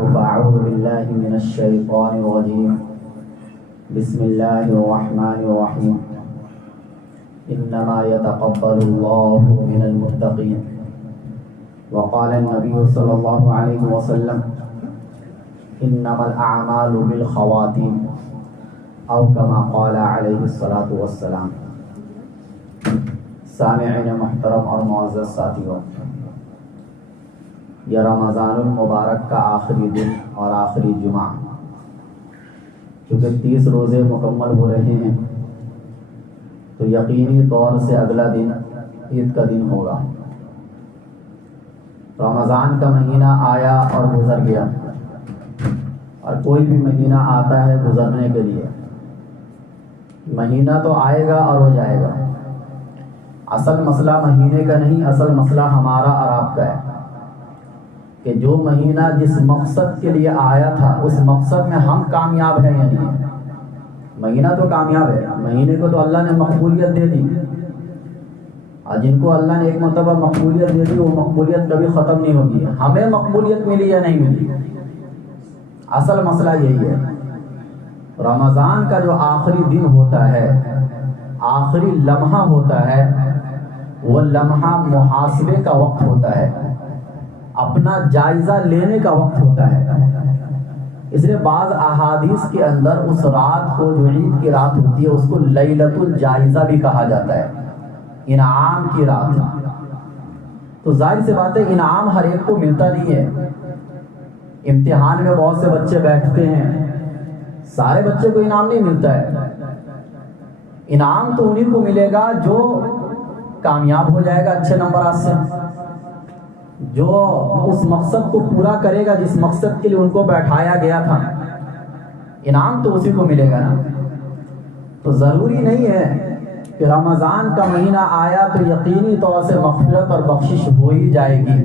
فأعوذ بالله من الشيطان الرجيم بسم الله الرحمن الرحيم إنما يتقبل الله من المتقين وقال النبي صلى الله عليه وسلم إنما الأعمال بالخواتيم أو كما قال عليه الصلاة والسلام. سامعین محترم اور معزز ساتھیوں، یہ رمضان المبارک کا آخری دن اور آخری جمعہ، چونکہ 30 روزے مکمل ہو رہے ہیں تو یقینی طور سے اگلا دن عید کا دن ہوگا. رمضان کا مہینہ آیا اور گزر گیا، اور کوئی بھی مہینہ آتا ہے گزرنے کے لیے. مہینہ تو آئے گا اور ہو جائے گا. اصل مسئلہ مہینے کا نہیں، اصل مسئلہ ہمارا اور آپ کا ہے کہ جو مہینہ جس مقصد کے لیے آیا تھا اس مقصد میں ہم کامیاب ہیں یا نہیں. مہینہ تو کامیاب ہے، مہینے کو تو اللہ نے مقبولیت دے دی، اور جن کو اللہ نے ایک مرتبہ مقبولیت دے دی وہ مقبولیت کبھی ختم نہیں ہوگی. ہمیں مقبولیت ملی یا نہیں ملی، اصل مسئلہ یہی ہے. رمضان کا جو آخری دن ہوتا ہے، آخری لمحہ ہوتا ہے، وہ لمحہ محاسبے کا وقت ہوتا ہے، اپنا جائزہ لینے کا وقت ہوتا ہے. اس لیے بعض احادیث کے اندر اس رات کو جو عید کی رات ہوتی ہے اس کو لیلۃ الجائزہ بھی کہا جاتا ہے، انعام کی رات. تو ظاہر سی بات ہے انعام ہر ایک کو ملتا نہیں ہے. امتحان میں بہت سے بچے بیٹھتے ہیں، سارے بچے کو انعام نہیں ملتا ہے. انعام تو انہیں کو ملے گا جو کامیاب ہو جائے گا اچھے نمبرات سے، جو اس مقصد کو پورا کرے گا جس مقصد کے لیے ان کو بیٹھایا گیا تھا. انعام تو اسی کو ملے گا نا. تو ضروری نہیں ہے کہ رمضان کا مہینہ آیا تو یقینی طور سے مغفرت اور بخشش ہو ہی جائے گی.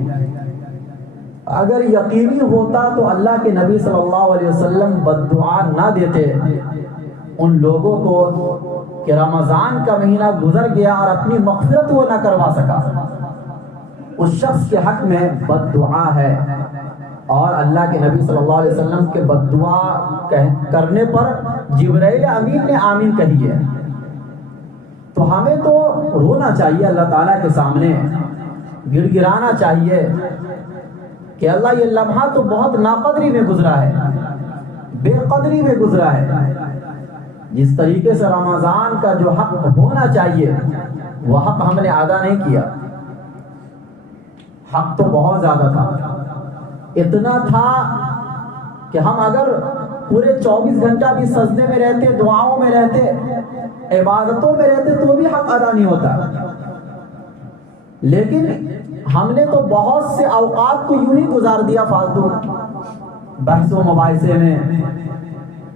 اگر یقینی ہوتا تو اللہ کے نبی صلی اللہ علیہ وسلم بد دعا نہ دیتے ان لوگوں کو کہ رمضان کا مہینہ گزر گیا اور اپنی مغفرت وہ نہ کروا سکا. اس شخص کے حق میں بد دعا ہے، اور اللہ کے نبی صلی اللہ علیہ وسلم کے بد دعا کرنے پر جبرائیل امین نے آمین کہی ہے. تو ہمیں تو رونا چاہیے اللہ تعالیٰ کے سامنے، گڑ گڑانا چاہیے کہ اللہ یہ لمحہ تو بہت ناقدری میں گزرا ہے، بے قدری میں گزرا ہے. جس طریقے سے رمضان کا جو حق ہونا چاہیے وہ حق ہم نے ادا نہیں کیا. حق تو بہت زیادہ تھا، اتنا تھا کہ ہم اگر پورے 24 گھنٹہ بھی سجدے میں رہتے، دعاؤں میں رہتے، عبادتوں میں رہتے تو بھی حق ادا نہیں ہوتا. لیکن ہم نے تو بہت سے اوقات کو یوں ہی گزار دیا فالتو بحث و مباحثے میں،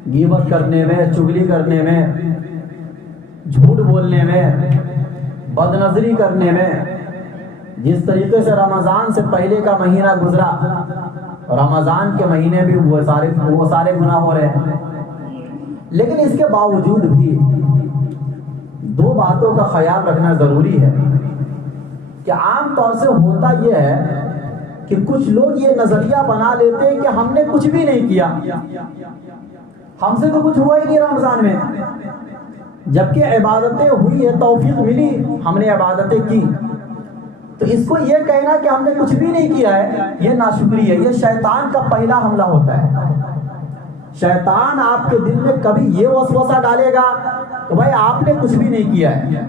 غیبت کرنے میں، چغلی کرنے میں، جھوٹ بولنے میں، بد نظری کرنے میں. جس طریقے سے رمضان سے پہلے کا مہینہ گزرا، رمضان کے مہینے بھی وہ سارے گناہ ہو رہے ہیں. لیکن اس کے باوجود بھی دو باتوں کا خیال رکھنا ضروری ہے کہ عام طور سے ہوتا یہ ہے کہ کچھ لوگ یہ نظریہ بنا لیتے ہیں کہ ہم نے کچھ بھی نہیں کیا، ہم سے تو کچھ ہوا ہی نہیں رمضان میں، جبکہ عبادتیں ہوئی ہے، توفیق ملی، ہم نے عبادتیں کی. تو اس کو یہ کہنا کہ ہم نے کچھ بھی نہیں کیا ہے یہ ناشکری ہے. یہ شیطان کا پہلا حملہ ہوتا ہے. شیطان آپ کے دل میں کبھی یہ وسوسہ ڈالے گا کہ بھائی آپ نے کچھ بھی نہیں کیا ہے.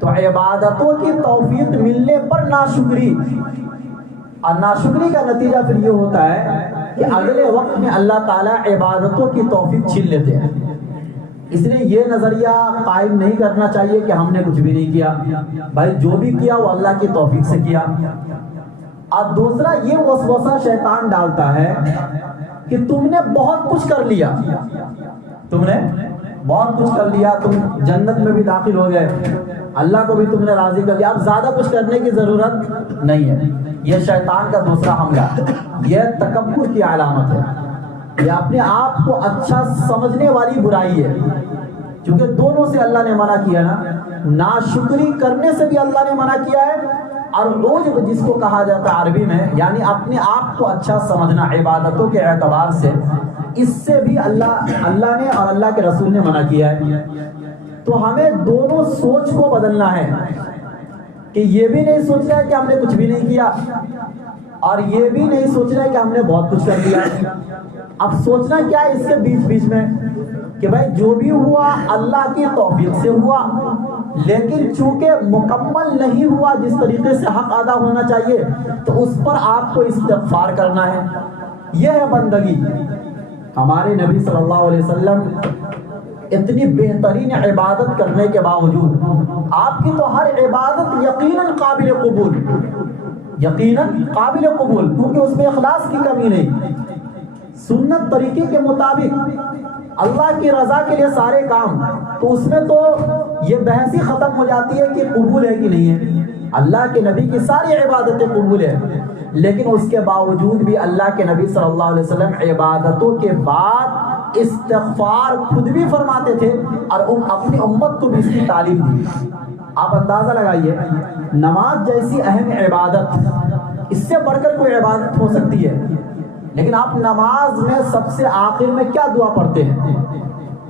تو عبادتوں کی توفیق ملنے پر ناشکری، اور ناشکری کا نتیجہ پھر یہ ہوتا ہے کہ اگلے وقت میں اللہ تعالیٰ عبادتوں کی توفیق چھین لیتے ہیں. اس لیے یہ نظریہ قائم نہیں کرنا چاہیے کہ ہم نے کچھ بھی نہیں کیا. بھائی جو بھی کیا وہ اللہ کی توفیق سے کیا. اور دوسرا یہ وسوسہ شیطان ڈالتا ہے کہ تم نے بہت کچھ کر لیا، تم نے بہت کچھ کر لیا، تم جنت میں بھی داخل ہو گئے، اللہ کو بھی تم نے راضی کر لیا، اب زیادہ کچھ کرنے کی ضرورت نہیں ہے. یہ شیطان کا دوسرا حملہ، یہ تکبر کی علامت ہے، یہ اپنے آپ کو اچھا سمجھنے والی برائی ہے. کیونکہ دونوں سے اللہ نے منع کیا نا، ناشکری کرنے سے بھی اللہ نے منع کیا ہے اور عجب جس کو کہا جاتا ہے عربی میں، یعنی اپنے آپ کو اچھا سمجھنا عبادتوں کے اعتبار سے، اس سے بھی اللہ نے اور اللہ کے رسول نے منع کیا ہے۔ تو ہمیں دونوں سوچ کو بدلنا ہے کہ یہ بھی نہیں سوچنا ہے کہ ہم نے کچھ بھی نہیں کیا، اور یہ بھی نہیں سوچنا ہے کہ ہم نے بہت کچھ کر دیا۔ اب سوچنا کیا ہے اس کے بیچ میں کہ بھائی جو بھی ہوا اللہ کی توفیق سے ہوا، لیکن چونکہ مکمل نہیں ہوا جس طریقے سے حق ادا ہونا چاہیے، تو اس پر آپ کو استغفار کرنا ہے۔ یہ ہے بندگی۔ ہمارے نبی صلی اللہ علیہ وسلم اتنی بہترین عبادت کرنے کے باوجود آپ کی تو ہر عبادت یقیناً قابل قبول، یقیناً قابل قبول، کیونکہ اس میں اخلاص کی کمی نہیں، سنت طریقے کے مطابق اللہ کی رضا کے لیے سارے کام، تو اس میں تو یہ بحث ہی ختم ہو جاتی ہے کہ قبول ہے کہ نہیں ہے۔ اللہ کے نبی کی ساری عبادتیں قبول ہے، لیکن اس کے باوجود بھی اللہ کے نبی صلی اللہ علیہ وسلم عبادتوں کے بعد استغفار خود بھی فرماتے تھے اور اپنی امت کو بھی اس کی تعلیم دی۔ آپ اندازہ لگائیے، نماز جیسی اہم عبادت، اس سے بڑھ کر کوئی عبادت ہو سکتی ہے، لیکن آپ نماز میں سب سے آخر میں کیا دعا پڑھتے ہیں؟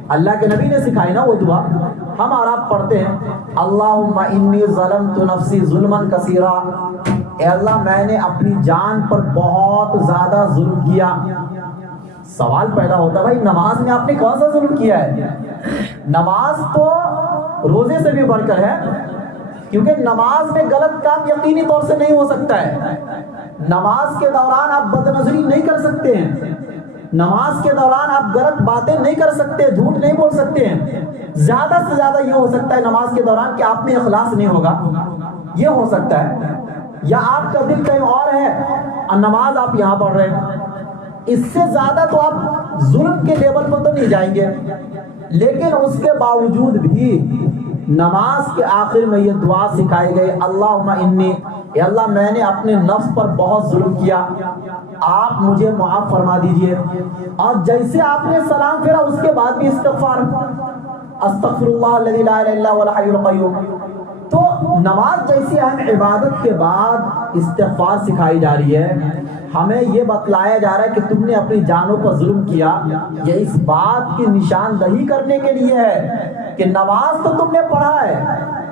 اللہ کے نبی نے سکھائی نا وہ دعا، ہم اور آپ پڑھتے ہیں، اللہم انی ظلمت نفسی ظلما کثیرا، اے اللہ میں نے اپنی جان پر بہت زیادہ ظلم کیا۔ سوال پیدا ہوتا ہے بھائی نماز میں آپ نے کون سا ظلم کیا ہے؟ نماز تو روزے سے بھی بڑھ کر ہے، کیونکہ نماز میں غلط کام یقینی طور سے نہیں ہو سکتا ہے۔ نماز کے دوران آپ بد نظری نہیں کر سکتے ہیں، نماز کے دوران آپ غلط باتیں نہیں کر سکتے، جھوٹ نہیں بول سکتے ہیں۔ زیادہ سے زیادہ یہ ہو سکتا ہے نماز کے دوران کہ آپ میں اخلاص نہیں ہوگا، یہ ہو سکتا ہے، یا آپ کا دل کہیں اور ہے اور نماز آپ یہاں پڑھ رہے ہیں۔ اس سے زیادہ تو آپ ظلم کے لیول پر تو نہیں جائیں گے، لیکن اس کے باوجود بھی نماز کے آخر میں یہ دعا سکھائی گئی، اللہم انی، اے اللہ میں نے اپنے نفس پر بہت ظلم کیا، آپ مجھے معاف فرما دیجئے۔ اور جیسے آپ نے سلام پھیرا اس کے بعد بھی استغفار، استغفر اللہ الذی لا الہ الا هو الحی القیوم۔ تو نماز جیسی اہم عبادت کے بعد استغفار سکھائی جا رہی ہے۔ ہمیں یہ بتلایا جا رہا ہے کہ تم نے اپنی جانوں پر ظلم کیا، یہ اس بات کی نشاندہی کرنے کے لیے ہے کہ نماز تو تم نے پڑھا ہے،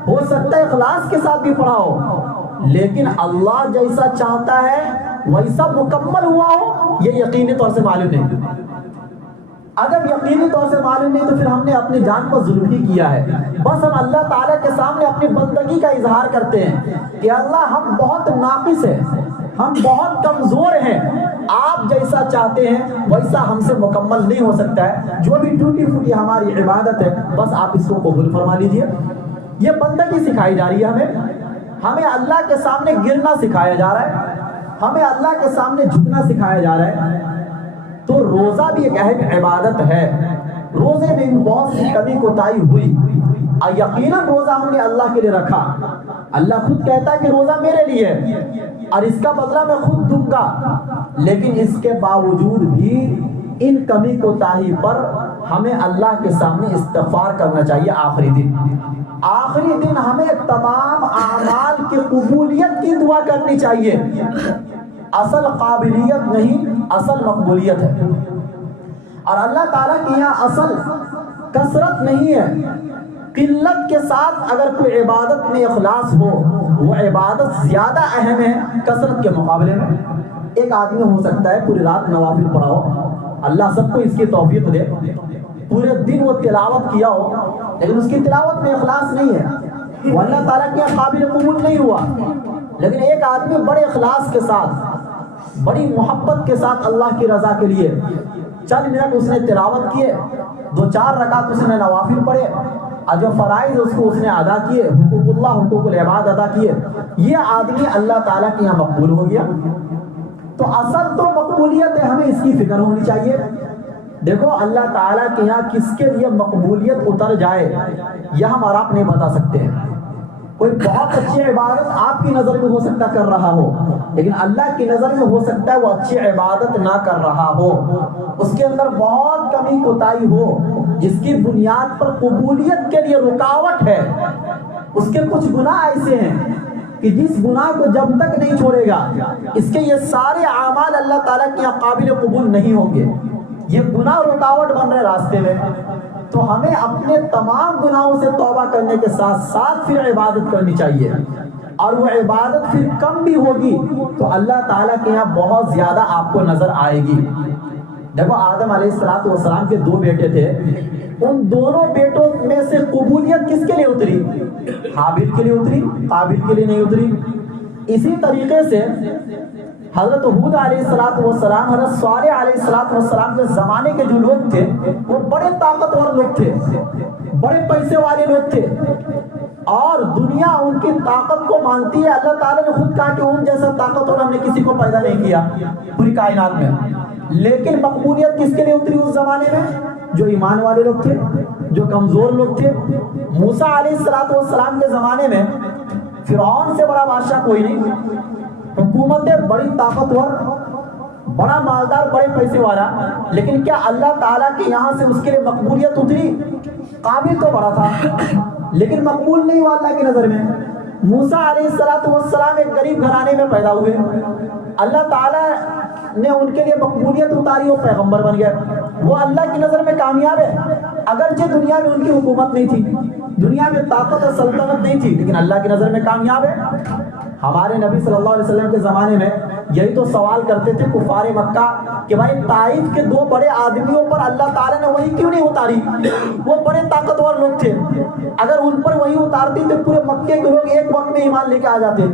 ہو سکتا ہے اخلاص کے ساتھ بھی پڑھا ہو، لیکن اللہ جیسا چاہتا ہے ویسا مکمل ہوا ہو، یہ یقینی طور سے معلوم نہیں۔ اگر یقینی طور سے معلوم نہیں تو پھر ہم نے اپنی جان پر ظلم ہی کیا ہے۔ بس ہم اللہ تعالیٰ کے سامنے اپنی بندگی کا اظہار کرتے ہیں کہ اللہ ہم بہت ناقص ہیں، ہم بہت کمزور ہیں، آپ جیسا چاہتے ہیں ویسا ہم سے مکمل نہیں ہو سکتا ہے، جو بھی ٹوٹی پھوٹی ہماری عبادت ہے بس آپ اس کو قبول فرما لیجئے۔ یہ بندگی سکھائی جا رہی ہے، ہمیں اللہ کے سامنے گرنا سکھایا جا رہا ہے، ہمیں اللہ کے سامنے جھکنا سکھایا جا رہا ہے۔ تو روزہ بھی ایک اہم عبادت ہے، روزے میں بھی بہت سی کمی کوتاہی ہوئی، اور یقیناً روزہ ہم نے اللہ کے لیے رکھا، اللہ خود کہتا ہے کہ روزہ میرے لیے اور اس کا بدلہ میں خود دوں گا، لیکن اس کے باوجود بھی ان کمی کوتاہی پر ہمیں اللہ کے سامنے استغفار کرنا چاہیے۔ آخری دن ہمیں تمام اعمال کی قبولیت کی دعا کرنی چاہیے، اصل قابلیت نہیں، اصل مقبولیت ہے۔ اور اللہ تعالیٰ کی یہاں اصل کثرت نہیں ہے، قلت کے ساتھ اگر کوئی عبادت میں اخلاص ہو وہ عبادت زیادہ اہم ہے کثرت کے مقابلے میں۔ ایک آدمی ہو سکتا ہے پوری رات نوافل پڑھا ہو، اللہ سب کو اس کی توفیق دے، پورے دن وہ تلاوت کیا ہو لیکن اس کی تلاوت میں اخلاص نہیں ہے، وہ اللہ تعالیٰ کے قابل قبول نہیں ہوا۔ لیکن ایک آدمی بڑے اخلاص کے ساتھ، بڑی محبت کے ساتھ اللہ کی رضا کے لیے چند منٹ اس نے تلاوت کیے، 2-4 رکعت اس نے نوافل پڑھے، اور جو فرائض اس کو اس نے ادا کیے، حقوق اللہ، حقوق العباد ادا کیے، یہ آدمی اللہ تعالیٰ کے یہاں مقبول ہو گیا۔ تو اصل تو مقبولیت ہے، ہمیں اس کی فکر ہونی چاہیے۔ دیکھو اللہ تعالیٰ کے یہاں کس کے لیے مقبولیت اتر جائے یہ ہم اور آپ نہیں بتا سکتے ہیں۔ کوئی بہت اچھی عبادت آپ کی نظر میں ہو سکتا کر رہا ہو، لیکن اللہ کی نظر میں ہو سکتا ہے وہ اچھی عبادت نہ کر رہا ہو، اس کے اندر بہت کمی کوتاہی ہو جس کی بنیاد پر قبولیت کے لیے رکاوٹ ہے، اس کے کچھ گناہ ایسے ہیں کہ جس گناہ کو جب تک نہیں چھوڑے گا اس کے یہ سارے اعمال اللہ تعالیٰ کے یہاں قابل قبول نہیں ہوں گے. یہ گناہ رکاوٹ بن رہے راستے میں. تو ہمیں اپنے تمام گناہوں سے توبہ کرنے کے ساتھ ساتھ پھر عبادت کرنی چاہیے. اور وہ عبادت پھر کم بھی ہوگی تو اللہ تعالیٰ کے یہاں بہت زیادہ آپ کو نظر آئے گی. دیکھو آدم علیہ السلام کے 2 بیٹے تھے. ان دونوں بیٹوں میں سے قبولیت کس کے لیے اتری؟ حابیل کے لیے اتری، قابیل کے لیے نہیں اتری. اسی طریقے سے حضرت ہود علیہ السلام، حضرت صالح علیہ السلام کے زمانے کے جو لوگ تھے وہ بڑے طاقتور لوگ تھے، بڑے پیسے والے لوگ تھے، اور دنیا ان کی طاقت کو مانتی ہے. اللہ تعالیٰ نے خود کہا کہ ان جیسا طاقتور ہم نے کسی کو پیدا نہیں کیا پوری کائنات میں. لیکن مقبولیت کس کے لیے اتری اس زمانے میں؟ جو ایمان والے لوگ تھے، جو کمزور لوگ تھے. موسیٰ علیہ السلام کے زمانے میں فرعون سے بڑا بادشاہ کوئی نہیں، حکومتیں بڑی طاقتور، بڑا مالدار، بڑے پیسے والا، لیکن کیا اللہ تعالیٰ کے یہاں سے اس کے لیے مقبولیت اتری؟ قابل تو بڑا تھا لیکن مقبول نہیں ہوا اللہ کی نظر میں. موسیٰ علیہ السلام ایک غریب گھرانے میں پیدا ہوئے، اللہ تعالیٰ نے ان کے لیے مقبولیت اتاری، وہ پیغمبر بن گئے. وہ اللہ کی نظر میں کامیاب ہے، اگرچہ دنیا میں ان کی حکومت نہیں تھی، دنیا میں طاقت اور سلطنت نہیں تھی، لیکن اللہ کی نظر میں کامیاب ہے. ہمارے نبی صلی اللہ علیہ وسلم کے زمانے میں یہی تو سوال کرتے تھے کفار مکہ کہ بھائی طائف کے 2 بڑے آدمیوں پر اللہ تعالیٰ نے وحی کیوں نہیں اتاری؟ وہ بڑے طاقتور لوگ تھے، اگر ان پر وحی اتارتی تو پورے مکے کے لوگ ایک وقت میں ایمان لے کے آ جاتے.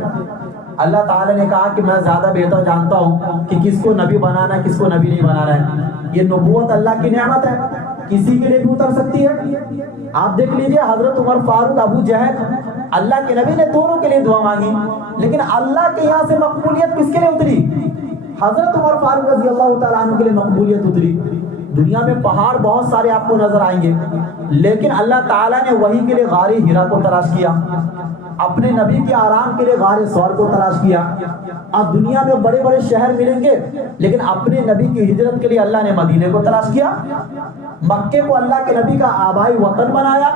اللہ تعالیٰ نے کہا کہ میں زیادہ بہتر جانتا ہوں کہ کس کو نبی بنانا ہے، کس کو نبی نہیں بنانا ہے. یہ نبوت اللہ کی نعمت ہے، کسی کے لیے بھی اتر سکتی ہے. آپ دیکھ لیجئے حضرت عمر فاروق، ابو جہل، اللہ کے نبی نے دونوں کے لیے دعا مانگی، لیکن اللہ کے یہاں سے مقبولیت کس کے لیے اتری؟ حضرت عمر فاروق رضی اللہ تعالیٰ عنہ کے لیے مقبولیت اتری. دنیا میں پہاڑ بہت سارے آپ کو نظر آئیں گے، لیکن اللہ تعالیٰ نے وہی کے لیے غار ہرا کو تلاش کیا، اپنے نبی کے آرام کے لیے غار ثور کو تلاش کیا. اب دنیا میں بڑے بڑے شہر ملیں گے، لیکن اپنے نبی کی ہجرت کے لیے اللہ نے مدینے کو تلاش کیا. مکے کو اللہ کے نبی کا آبائی وطن بنایا.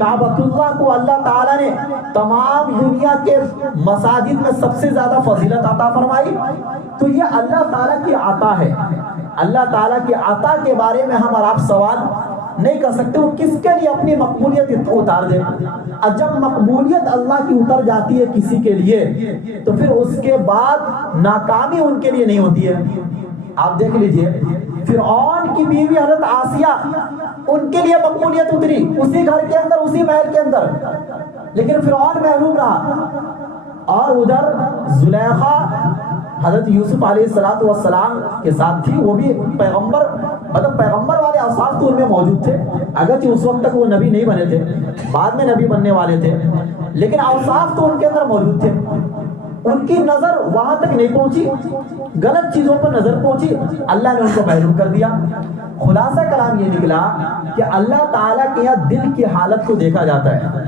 کعبۃ اللہ کو اللہ تعالیٰ نے تمام دنیا کے مساجد میں سب سے زیادہ فضیلت عطا فرمائی. تو یہ اللہ تعالیٰ کی عطا ہے. اللہ تعالیٰ کی عطا کے بارے میں ہم اور آپ سوال نہیں کر سکتے وہ کس کے لیے اپنی مقبولیت اتار دے. اور جب مقبولیت اللہ کی اتر جاتی ہے کسی کے لیے تو پھر اس کے بعد ناکامی ان کے لیے نہیں ہوتی ہے. آپ دیکھ لیجئے فرعون کی بیوی حضرت آسیہ، ان کے لیے مقبولیت اتری اسی گھر کے اندر، اسی محل کے اندر، لیکن فرعون محروم رہا. اور ادھر زلیخا حضرت یوسف علیہ السلام کے ساتھ تھی، وہ بھی پیغمبر، مطلب پیغمبر والے اوصاف تو ان میں موجود تھے، اگرچہ اس وقت تک وہ نبی نہیں بنے تھے، بعد میں نبی بننے والے تھے، لیکن اوصاف تو ان کے اندر موجود تھے. ان کی نظر وہاں تک نہیں پہنچی، غلط چیزوں پر نظر پہنچی، اللہ نے ان کو محروم کر دیا. خلاصہ کلام یہ نکلا کہ اللہ تعالیٰ کے یہاں دل کی حالت کو دیکھا جاتا ہے،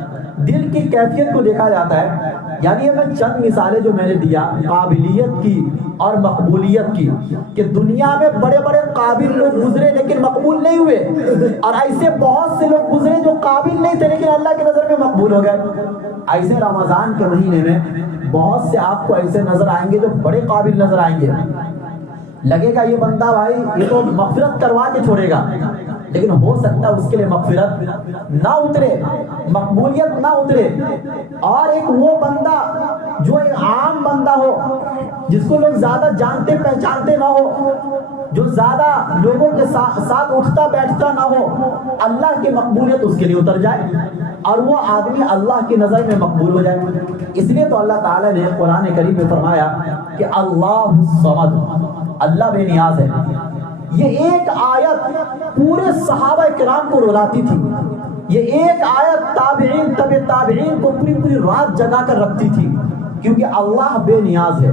دل کی کیفیت کو دیکھا جاتا ہے. یعنی یہ میں چند مثالیں جو میں نے دیا قابلیت کی اور مقبولیت کی، کہ دنیا میں بڑے بڑے قابل لوگ گزرے لیکن مقبول نہیں ہوئے، اور ایسے بہت سے لوگ گزرے جو قابل نہیں تھے لیکن اللہ کی نظر میں مقبول ہو گئے. ایسے رمضان کے مہینے میں بہت سے آپ کو ایسے نظر آئیں گے جو بڑے قابل نظر آئیں گے، لگے گا یہ بندہ بھائی یہ تو مغفرت کروا کے چھوڑے گا، لیکن ہو سکتا ہے اس کے لیے مغفرت نہ اترے، مقبولیت نہ اترے. اور ایک وہ بندہ جو ایک عام بندہ ہو، جس کو لوگ زیادہ جانتے پہچانتے نہ ہو، جو زیادہ لوگوں کے ساتھ اٹھتا بیٹھتا نہ ہو، اللہ کی مقبولیت اس کے لیے اتر جائے اور وہ آدمی اللہ کی نظر میں مقبول ہو جائے. اس لیے تو اللہ تعالیٰ نے قرآن کریم میں فرمایا کہ اللہ الصمد، اللہ بے نیاز ہے. یہ ایک آیت پورے صحابہ کرام کو رلاتی تھی. یہ ایک آیت تابعین تبع تابعین کو پوری رات جگا کر رکھتی تھی، کیونکہ اللہ بے نیاز ہے.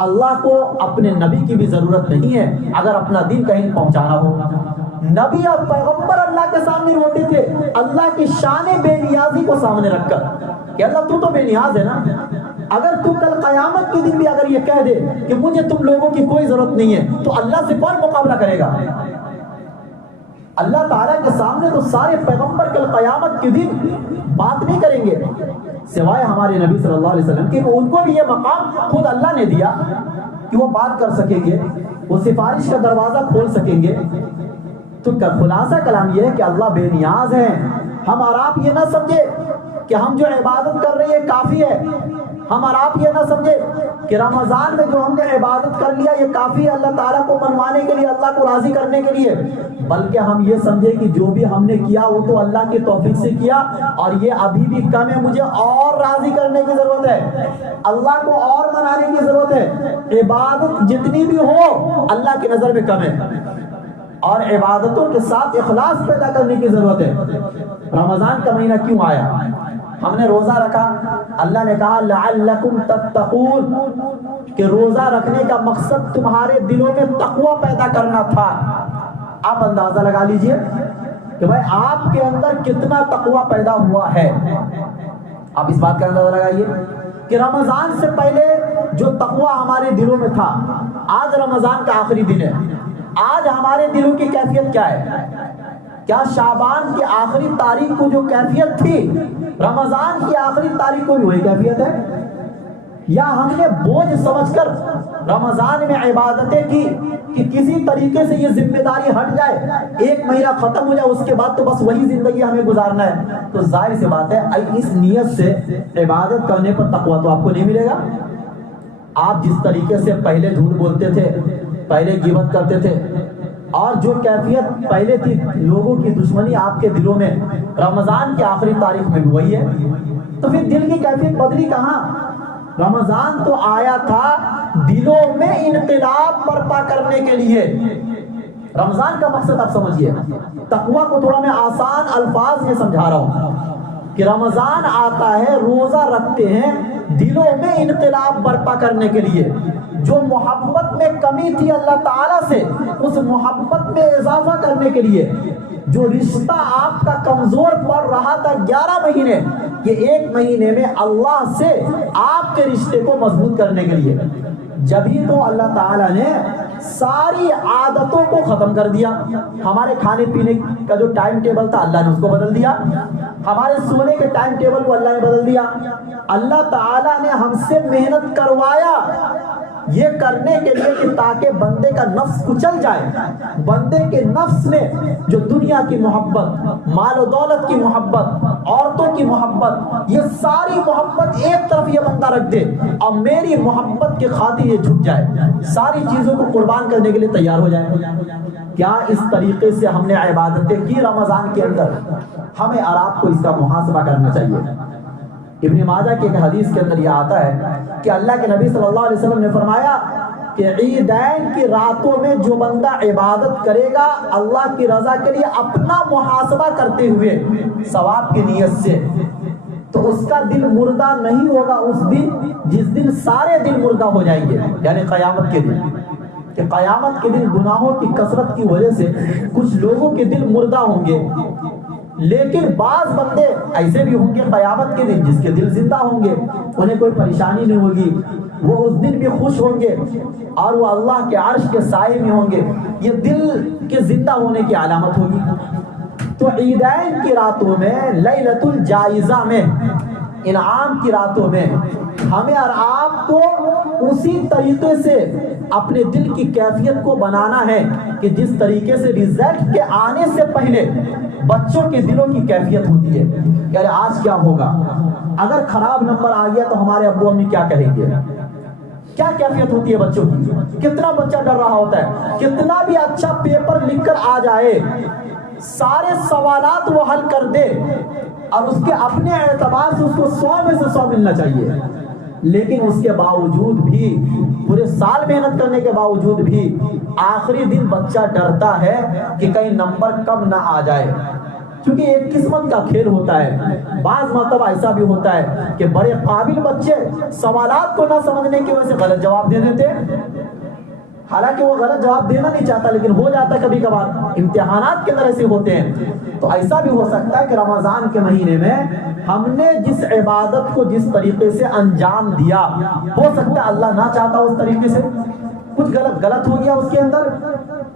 اللہ کو اپنے نبی کی بھی ضرورت نہیں ہے اگر اپنا دین کہیں پہنچانا ہو. نبی اور پیغمبر اللہ کے سامنے روتے تھے اللہ کی شان بے نیازی کو سامنے رکھ کر کہ اللہ تو بے نیاز ہے نا. اگر تو کل قیامت کے دن بھی اگر یہ کہہ دے کہ مجھے تم لوگوں کی کوئی ضرورت نہیں ہے تو اللہ سے کون مقابلہ کرے گا؟ اللہ تعالیٰ کے سامنے تو سارے پیغمبر کل قیامت کے دن بات نہیں کریں گے سوائے ہمارے نبی صلی اللہ علیہ وسلم کے. ان کو بھی یہ مقام خود اللہ نے دیا کہ وہ بات کر سکیں گے, وہ سفارش کا دروازہ کھول سکیں گے. تو خلاصہ کلام یہ ہے کہ اللہ بے نیاز ہے. ہم اور آپ یہ نہ سمجھے کہ ہم جو عبادت کر رہے ہیں کافی ہے. ہم اور آپ یہ نہ سمجھے کہ رمضان میں جو ہم نے عبادت کر لیا یہ کافی ہے اللہ تعالیٰ کو منوانے کے لیے, اللہ کو راضی کرنے کے لیے. بلکہ ہم یہ سمجھے کہ جو بھی ہم نے کیا وہ تو اللہ کی توفیق سے کیا, اور یہ ابھی بھی کم ہے, مجھے اور راضی کرنے کی ضرورت ہے, اللہ کو اور منانے کی ضرورت ہے. عبادت جتنی بھی ہو اللہ کی نظر میں کم ہے, اور عبادتوں کے ساتھ اخلاص پیدا کرنے کی ضرورت ہے. رمضان کا مہینہ کیوں آیا؟ ہم نے روزہ رکھا, اللہ نے کہا لعلکم تتقون, کہ روزہ رکھنے کا مقصد تمہارے دلوں میں تقوی پیدا کرنا تھا. آپ اندازہ لگا لیجئے کہ بھائی آپ کے اندر کتنا تقوی پیدا ہوا ہے. آپ اس بات کا اندازہ لگائیے کہ رمضان سے پہلے جو تقوی ہمارے دلوں میں تھا, آج رمضان کا آخری دن ہے, آج ہمارے دلوں کی کیفیت کیا ہے؟ کیا شعبان کی آخری تاریخ کو جو کیفیت تھی رمضان کی آخری تاریخ کو بھی وہی کیفیت ہے؟ یا ہم نے بوجھ سمجھ کر رمضان میں عبادتیں کی کہ کسی طریقے سے یہ ذمہ داری ہٹ جائے, ایک مہینہ ختم ہو جائے, اس کے بعد تو بس وہی زندگی ہمیں گزارنا ہے. تو ظاہر سی بات ہے اس نیت سے عبادت کرنے پر تقویٰ تو آپ کو نہیں ملے گا. آپ جس طریقے سے پہلے جھوٹ بولتے تھے, پہلے غیبت کرتے تھے, اور جو کیفیت پہلے تھی لوگوں کی دشمنی آپ کے دلوں میں, رمضان کی آخری تاریخ میں بھی وہی ہے. تو پھر دل کی کیفیت بدلی کہاں؟ رمضان تو آیا تھا دلوں میں انقلاب برپا کرنے کے لیے. رمضان کا مقصد آپ سمجھیے. تقویٰ کو تھوڑا میں آسان الفاظ میں سمجھا رہا ہوں کہ رمضان آتا ہے, روزہ رکھتے ہیں دلوں میں انقلاب برپا کرنے کے لیے. جو محبت میں کمی تھی اللہ تعالیٰ سے, اس محبت میں اضافہ کرنے کے لیے. جو رشتہ آپ کا کمزور پڑ رہا تھا 11 مہینے, یہ 1 مہینے میں اللہ سے آپ کے رشتے کو مضبوط کرنے کے لیے. جبھی تو اللہ تعالیٰ نے ساری عادتوں کو ختم کر دیا. ہمارے کھانے پینے کا جو ٹائم ٹیبل تھا اللہ نے اس کو بدل دیا, ہمارے سونے کے ٹائم ٹیبل کو اللہ نے بدل دیا. اللہ تعالیٰ نے ہم سے محنت کروایا یہ کرنے کے لیے کہ تاکہ بندے کا نفس کچل جائے. بندے کے نفس میں جو دنیا کی محبت, مال و دولت کی محبت, عورتوں کی محبت, یہ ساری محبت ایک طرف یہ بندہ رکھ دے اور میری محبت کی خاطر یہ جھک جائے, ساری چیزوں کو قربان کرنے کے لیے تیار ہو جائے. کیا اس طریقے سے ہم نے عبادتیں کی رمضان کے اندر؟ ہمیں اور آپ کو اس کا محاسبہ کرنا چاہیے. ابن ماجہ کی ایک حدیث کے اندر یہ آتا ہے کہ اللہ کے نبی صلی اللہ علیہ وسلم نے فرمایا کہ عیدین کی راتوں میں جو بندہ عبادت کرے گا اللہ کی رضا کے لیے اپنا محاسبہ کرتے ہوئے ثواب کی نیت سے, تو اس کا دل مردہ نہیں ہوگا اس دن جس دن سارے دل مردہ ہو جائیں گے, یعنی قیامت کے دن. کہ قیامت کے دن گناہوں کی کثرت کی وجہ سے کچھ لوگوں کے دل مردہ ہوں گے, لیکن بعض بندے ایسے بھی ہوں گے قیامت کے دن جس کے دل زندہ ہوں گے, انہیں کوئی پریشانی نہیں ہوگی, وہ اس دن بھی خوش ہوں گے اور وہ اللہ کے عرش کے سائے میں ہوں گے. یہ دل کے زندہ ہونے کی علامت ہوگی. تو عیدین کی راتوں میں, لیلۃ الجائزہ میں, انعام کی راتوں میں ہمیں اور آپ کو اسی طریقے سے اپنے دل کی کیفیت کو بنانا ہے کہ جس طریقے سے رزلٹ کے آنے سے پہلے بچوں کے دلوں کی کیفیت ہوتی ہے. یعنی آج کیا ہوگا, اگر خراب نمبر آ گیا تو ہمارے ابو امی کیا کہیں گے, کیا کیفیت ہوتی ہے بچوں کی, کتنا بچہ ڈر رہا ہوتا ہے. کتنا بھی اچھا پیپر لکھ کر آ جائے, سارے سوالات وہ حل کر دے اور اس کے اپنے اعتبار سے اس کو 100 میں سے 100 ملنا چاہیے, لیکن اس کے باوجود بھی, پورے سال محنت کرنے کے باوجود بھی آخری دن بچہ ڈرتا ہے کہ کہیں نمبر کم نہ آ جائے. کیونکہ ایک قسمت کا کھیل ہوتا ہے. بعض مرتبہ ایسا بھی ہوتا ہے کہ بڑے قابل بچے سوالات کو نہ سمجھنے کی وجہ سے غلط جواب دے دیتے, حالانکہ وہ غلط جواب دینا نہیں چاہتا, لیکن ہو جاتا ہے کبھی کبھار, امتحانات کے طرح سے ہوتے ہیں. تو ایسا بھی ہو سکتا ہے کہ رمضان کے مہینے میں ہم نے جس عبادت کو جس طریقے سے انجام دیا, ہو سکتا ہے اللہ نہ چاہتا اس طریقے سے, کچھ غلط ہو گیا اس کے اندر,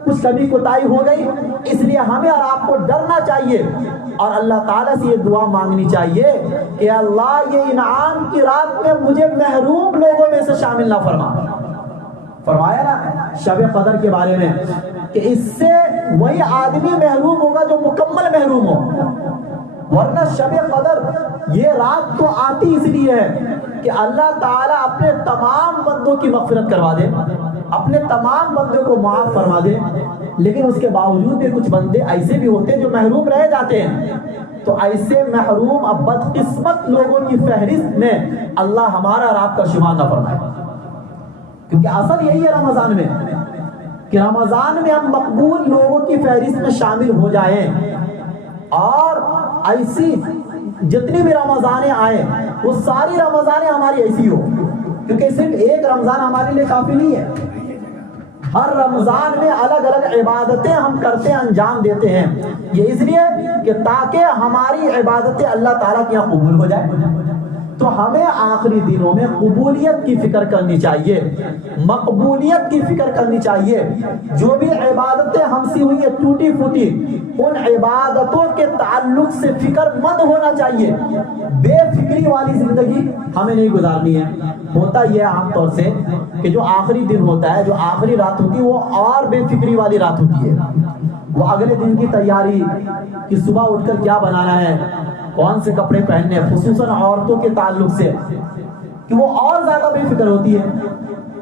کچھ کمی کوتاہی ہو گئی، اس لیے ہمیں اور آپ کو ڈرنا چاہیے اور اللہ تعالیٰ سے یہ دعا مانگنی چاہیے کہ اللہ یہ انعام کی رات میں مجھے محروم لوگوں میں سے شامل نہ فرما۔ فرمایا نا شب قدر کے بارے میں کہ اس سے وہی آدمی محروم ہوگا جو مکمل محروم ہو، ورنہ شب قدر یہ رات تو آتی اس لیے ہے کہ اللہ تعالیٰ اپنے تمام بندوں کی مغفرت کروا دے، اپنے تمام بندوں کو معاف فرما دے، لیکن اس کے باوجود بھی کچھ بندے ایسے بھی ہوتے ہیں جو محروم رہ جاتے ہیں۔ تو ایسے محروم اب بدقسمت لوگوں کی فہرست میں اللہ ہمارا اور آپ کا شمار نہ فرمائے، کیونکہ اصل یہی ہے رمضان میں کہ رمضان میں ہم مقبول لوگوں کی فہرست میں شامل ہو جائیں، اور ایسی جتنی بھی رمضانیں آئیں وہ ساری رمضانیں ہماری ایسی ہو، کیونکہ صرف ایک رمضان ہمارے لیے کافی نہیں ہے، ہر رمضان میں الگ الگ عبادتیں ہم کرتے انجام دیتے ہیں، یہ اس لیے کہ تاکہ ہماری عبادتیں اللہ تعالیٰ کے یہاں قبول ہو جائے۔ تو ہمیں آخری دنوں میں قبولیت کی فکر کرنی چاہیے، مقبولیت کی فکر کرنی چاہیے۔ جو بھی عبادتیں ہم سے ہوئی ہے ٹوٹی پھوٹی، ان عبادتوں کے تعلق سے فکر مند ہونا چاہیے، بے فکری والی زندگی ہمیں نہیں گزارنی ہے۔ ہوتا یہ عام طور سے کہ جو آخری دن ہوتا ہے، جو آخری رات ہوتی ہے، وہ اور بے فکری والی رات ہوتی ہے، وہ اگلے دن کی تیاری کہ صبح اٹھ کر کیا بنانا ہے، کون سے کپڑے پہننے، خصوصاً عورتوں کے تعلق سے کہ وہ اور زیادہ بے فکر ہوتی ہے۔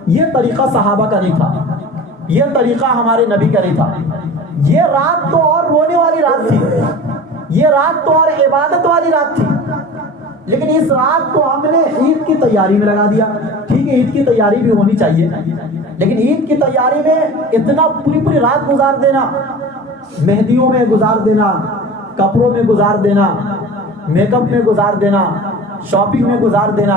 یہ طریقہ صحابہ کا نہیں تھا، یہ طریقہ ہمارے نبی کا نہیں تھا۔ یہ رات تو اور رونے والی رات تھی، یہ رات تو اور عبادت والی رات تھی، لیکن اس رات کو ہم نے عید کی تیاری میں لگا دیا۔ ٹھیک ہے، عید کی تیاری بھی ہونی چاہیے، لیکن عید کی تیاری میں اتنا پوری رات گزار دینا، مہندیوں میں گزار دینا، کپڑوں میں گزار دینا، میک اپ میں گزار دینا، شاپنگ میں گزار دینا،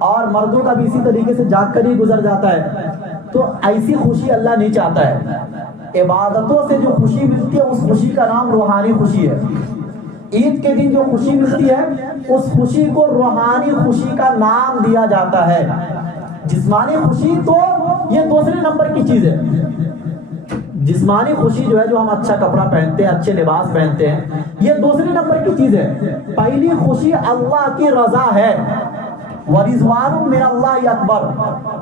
اور مردوں کا بھی اسی طریقے سے جاگ کر ہی گزر جاتا ہے، تو ایسی خوشی اللہ نہیں چاہتا ہے۔ عبادتوں سے جو خوشی ملتی ہے اس خوشی کا نام روحانی خوشی ہے۔ عید کے دن جو خوشی ملتی ہے اس خوشی کو روحانی خوشی کا نام دیا جاتا ہے۔ جسمانی خوشی تو یہ دوسرے نمبر کی چیز ہے، جسمانی خوشی جو ہے، جو ہم اچھا کپڑا پہنتے ہیں، اچھے لباس پہنتے ہیں، یہ دوسرے نمبر کی چیز ہے۔ پہلی خوشی اللہ کی رضا ہے، وَرِضْوَانٌ مِّنَ اللَّهِ اکبر،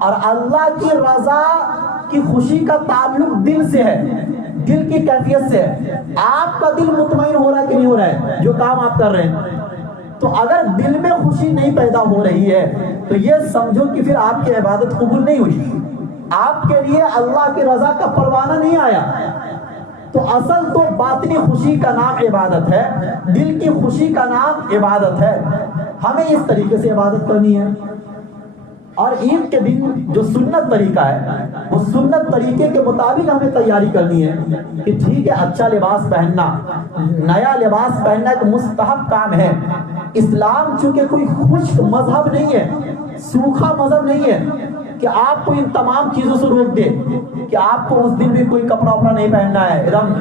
اور اللہ کی رضا کی خوشی کا تعلق دل سے ہے، دل کی کیفیت سے ہے۔ آپ کا دل مطمئن ہو رہا ہے کہ نہیں ہو رہا ہے جو کام آپ کر رہے ہیں؟ تو اگر دل میں خوشی نہیں پیدا ہو رہی ہے تو یہ سمجھو کہ پھر آپ کی عبادت قبول نہیں ہوئی، آپ کے لیے اللہ کی رضا کا پروانہ نہیں آیا۔ تو اصل تو باطنی خوشی کا نام عبادت ہے، دل کی خوشی کا نام عبادت ہے۔ ہمیں اس طریقے سے عبادت کرنی ہے، اور عید کے دن جو سنت طریقہ ہے وہ سنت طریقے کے مطابق ہمیں تیاری کرنی ہے کہ ٹھیک ہے، اچھا لباس پہننا، نیا لباس پہننا ایک مستحب کام ہے۔ اسلام چونکہ کوئی خشک مذہب نہیں ہے، سوکھا مذہب نہیں ہے کہ آپ کو ان تمام چیزوں سے روک دے کہ آپ کو اس دن بھی کوئی کپڑا وپڑا نہیں پہننا ہے، ایک دم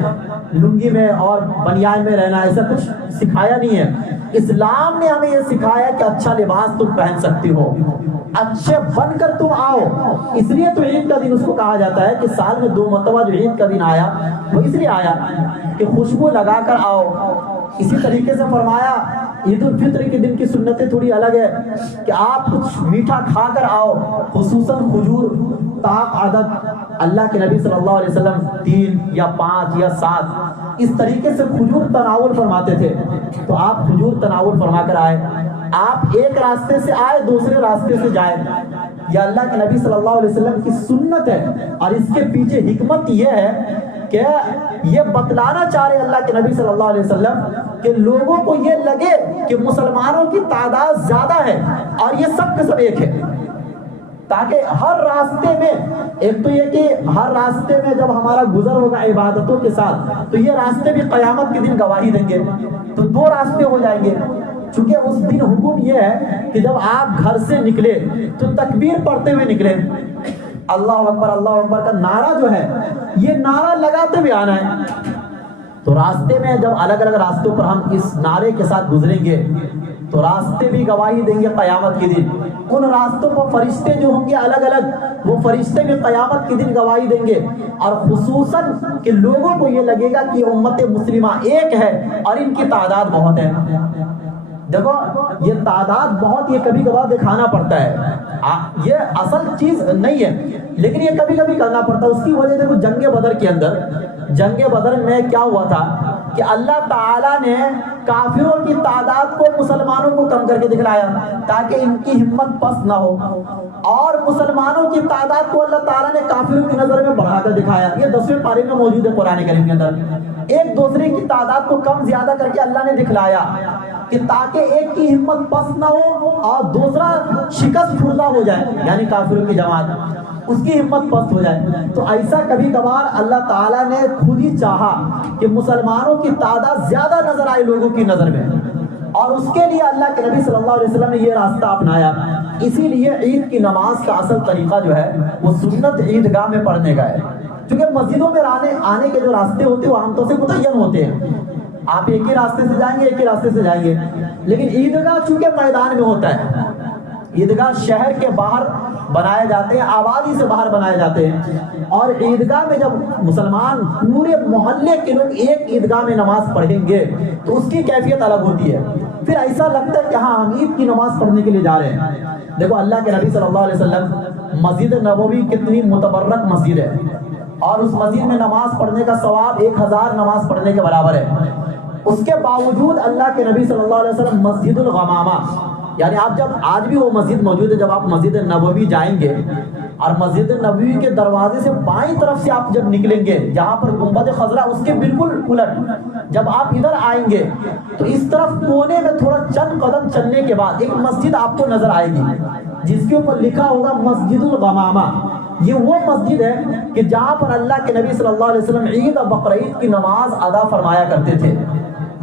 لنگی میں اور بنیان میں رہنا ہے، ایسا کچھ سکھایا نہیں ہے۔ اسلام نے ہمیں یہ سکھایا کہ اچھا لباس تم پہن سکتی ہو، اچھے بن کر تم آؤ۔ اس لیے تو عید کا دن اس کو کہا جاتا ہے کہ سال میں 2 مرتبہ جو عید کا دن آیا وہ اس لیے آیا کہ خوشبو لگا کر آؤ۔ اسی طریقے سے فرمایا عید الفطر کے دن کی سنتیں تھوڑی الگ ہے کہ آپ کچھ میٹھا کھا کر آؤ، خصوصاً کھجور طاق عدد، اللہ کے نبی صلی اللہ علیہ وسلم 3 یا 5 یا 7 اس طریقے سے کھجور تناول فرماتے تھے، تو آپ کھجور تناول فرما کر آئے۔ آپ ایک راستے سے آئے دوسرے راستے سے جائے، یہ اللہ کے نبی صلی اللہ علیہ وسلم کی سنت ہے، اور اس کے پیچھے حکمت یہ ہے کہ یہ بتلانا چاہ رہے اللہ کے نبی صلی اللہ علیہ وسلم کہ لوگوں کو یہ لگے کہ مسلمانوں کی تعداد زیادہ ہے اور یہ سب کے سب ایک ہے، تاکہ ہر راستے میں، ایک تو یہ کہ ہر راستے میں جب ہمارا گزر ہوگا عبادتوں کے ساتھ تو یہ راستے بھی قیامت کے دن گواہی دیں گے، تو 2 راستے ہو جائیں گے۔ چونکہ اس دن حکم یہ ہے کہ جب آپ گھر سے نکلے تو تکبیر پڑھتے ہوئے نکلے، اللہ اکبر کا نعرہ جو ہے یہ نعرہ لگاتے ہوئے آنا ہے۔ تو راستے میں جب الگ الگ راستوں پر ہم اس نعرے کے ساتھ گزریں گے تو راستے بھی گواہی دیں گے قیامت کے دن۔ ان راستوں پر فرشتے جو ہوں گے الگ الگ وہ فرشتے بھی قیامت کے دن گواہی دیں گے، اور خصوصاً کہ لوگوں کو یہ لگے گا کہ امت مسلمہ ایک ہے اور ان کی تعداد بہت ہے۔ دیکھو یہ تعداد بہت، یہ کبھی کبھار دکھانا پڑتا ہے، یہ اصل چیز نہیں ہے، لیکن یہ کبھی کبھی کرنا پڑتا ہے۔ اس کی وجہ دیکھو جنگ بدر کے اندر، جنگ بدر میں کیا ہوا تھا کہ اللہ تعالیٰ نے کافروں کی تعداد کو مسلمانوں کو کم کر کے دکھلایا تاکہ ان کی ہمت پست نہ ہو، اور مسلمانوں کی تعداد کو اللہ تعالیٰ نے کافروں کی نظر میں بڑھا کر دکھایا۔ یہ 10ویں پارے میں موجود ہے قرآن کریم کے اندر۔ ایک دوسرے کی تعداد کو کم زیادہ کر کے اللہ نے دکھلایا کہ تاکہ ایک کی ہمت پست نہ ہو اور دوسرا شکست خوردہ ہو جائے، یعنی کافروں کی جماعت اس کی ہمت پست ہو جائے۔ تو ایسا کبھی کبھار اللہ تعالیٰ نے خود ہی چاہا کہ مسلمانوں کی تعداد زیادہ نظر آئے لوگوں کی نظر میں، اور اس کے لیے اللہ کے نبی صلی اللہ علیہ وسلم نے یہ راستہ اپنایا۔ اسی لیے عید کی نماز کا اصل طریقہ جو ہے وہ سنت عیدگاہ میں پڑھنے کا ہے، کیونکہ مسجدوں میں آنے کے جو راستے ہوتے ہیں وہ عام طور سے متعین ہوتے ہیں، آپ ایک ہی راستے سے جائیں گے، ایک ہی راستے سے جائیں گے، لیکن عیدگاہ چونکہ میدان میں ہوتا ہے، عیدگاہ شہر کے باہر بنائے جاتے ہیں، آبادی سے باہر بنائے جاتے ہیں، اور عیدگاہ میں جب مسلمان پورے محلے کے لوگ ایک عیدگاہ میں نماز پڑھیں گے تو اس کی کیفیت الگ ہوتی ہے، پھر ایسا لگتا ہے کہ ہاں ہم عید کی نماز پڑھنے کے لیے جا رہے ہیں۔ دیکھو اللہ کے نبی صلی اللہ علیہ وسلم، مسجد نبوی کتنی متبرک مسجد ہے، اور اس مسجد میں نماز پڑھنے کا ثواب 1000 نماز پڑھنے کے برابر ہے۔ اس کے باوجود اللہ کے نبی صلی اللہ علیہ وسلم مسجد الغمامہ، یعنی آپ جب آج بھی وہ مسجد موجود ہے، جب آپ مسجد نبوی جائیں گے اور مسجد نبوی کے دروازے سے بائیں طرف سے آپ جب نکلیں گے جہاں پر گنبد خضرا، اس کے بالکل الٹ جب آپ ادھر آئیں گے تو اس طرف کونے میں تھوڑا چند قدم چلنے کے بعد ایک مسجد آپ کو نظر آئے گی جس کے اوپر لکھا ہوگا مسجد الغمامہ۔ یہ وہ مسجد ہے کہ جہاں پر اللہ کے نبی صلی اللہ علیہ وسلم عید اور بقرعید کی نماز ادا فرمایا کرتے تھے،